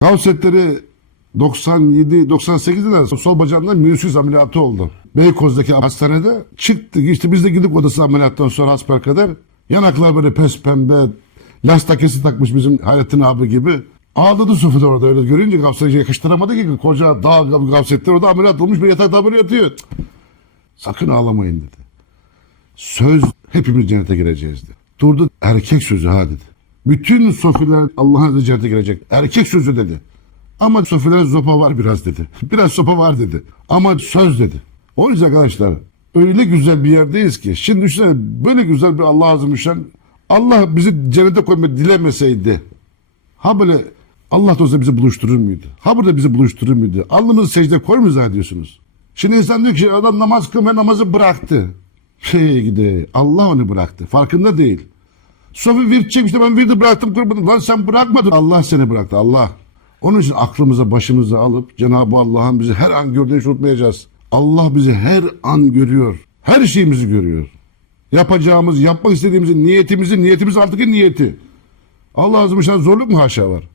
Gavsetleri 97 98'de de sol bacağından minüsüz ameliyatı oldu. Beykoz'daki hastanede çıktı. İşte biz de gidip odası ameliyattan sonra hasper kadar yanaklar böyle pes pembe las takesi takmış bizim Hayrettin abi gibi. Ağladı Sufi orada öyle görünce Gavset'i yakıştıramadı ki koca dağ Gavsetler orada ameliyat olmuş bir yatakta böyle yatıyor. Sakın ağlamayın dedi. Söz hepimiz cennete gireceğiz dedi. Durdu erkek sözü ha dedi. Bütün sofiler Allah'ın cennete girecek. Erkek sözü dedi. Ama sofiler zopa var biraz dedi. Biraz sopa var dedi. Ama söz dedi. O yüzden arkadaşlar öyle güzel bir yerdeyiz ki. Şimdi düşünsene böyle güzel bir Allah azimüşşan Allah bizi cennete koymayı dilemeseydi. Ha böyle Allah da bizi buluşturur muydu? Ha burada bizi buluşturur muydu? Alnımızı secde koy mu zannediyorsunuz? Şimdi insan diyor ki adam namaz kılmaya namazı bıraktı. Şey gidi Allah onu bıraktı. Farkında değil. Sofi virt çekmişti ben virdi bıraktım kurbanım. Lan sen bırakmadın. Allah seni bıraktı Allah. Onun için aklımıza başımıza alıp Cenab-ı Allah'ın bizi her an gördüğünü hiç unutmayacağız. Allah bizi her an görüyor. Her şeyimizi görüyor. Yapacağımız, yapmak istediğimizin niyetimizi, niyetimiz artık niyeti. Allah azim şan zorluk mu haşa var?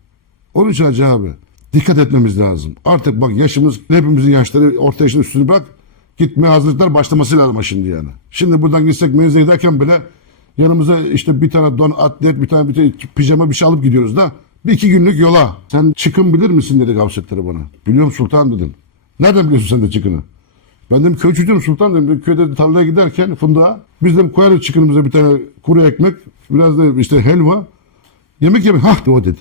Onun için Hacı abi dikkat etmemiz lazım. Artık bak yaşımız hepimizin yaşları orta yaşın üstünü bırak gitmeye hazırlıklar başlaması lazım şimdi yani. Şimdi buradan gitsek menzile giderken bile yanımıza işte bir tane don atlet bir tane bir tane pijama bir şey alıp gidiyoruz da bir iki günlük yola. Sen çıkın bilir misin dedi Gavsetleri bana. Biliyorum sultan dedim. Nereden biliyorsun sen de çıkını? Ben dedim köy çocuğum sultan dedim. Köyde tarlaya giderken fındığa biz dedim koyarız çıkınımıza bir tane kuru ekmek biraz da işte helva. Yemek yemek. Hah o dedi.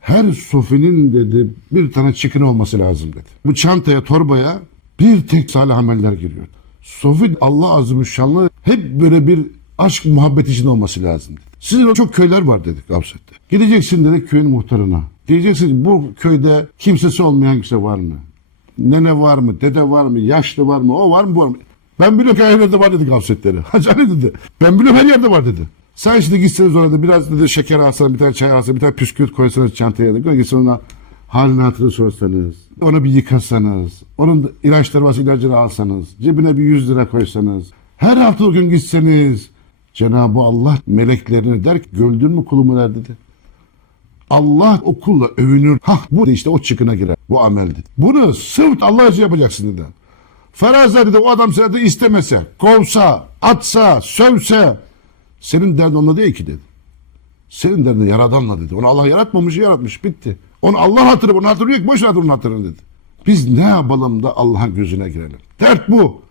Her sofinin dedi bir tane çıkın olması lazım dedi. Bu çantaya torbaya bir tek salih ameller giriyor. Sofi Allah azimüşşanlı hep böyle bir aşk muhabbet içinde olması lazım dedi. Sizin çok köyler var dedik Gavset'te. Gideceksin dedik köyün muhtarına. Diyeceksin bu köyde kimsesi olmayan kimse var mı? Nene var mı? Dede var mı? Yaşlı var mı? O var mı? Bu var mı? Ben ki her yerde var dedi Gavsetleri. Hacı dedi. Ben biliyorum her yerde var dedi. Sen şimdi gitseniz orada biraz dedi şeker alsanız, bir tane çay alsanız, bir tane püskürt koysanız çantaya da. Gitsin ona halini hatırını sorsanız. Onu bir yıkasanız. Onun ilaçları varsa ilacını alsanız. Cebine bir yüz lira koysanız. Her hafta o gün gitseniz. Cenab-ı Allah meleklerine der ki gördün mü kulumu der dedi. Allah o kulla övünür. Hah bu işte o çıkına girer. Bu amel dedi. Bunu sırf Allah için yapacaksın dedi. Faraza dedi o adam seni de istemese, kovsa, atsa, sövse senin derdin onunla değil ki dedi. Senin derdin yaradanla dedi. Onu Allah yaratmamış yaratmış bitti. Onu Allah hatırı bunu hatırlıyor ki boş ver onun hatırını dedi. Biz ne yapalım da Allah'ın gözüne girelim. Dert bu.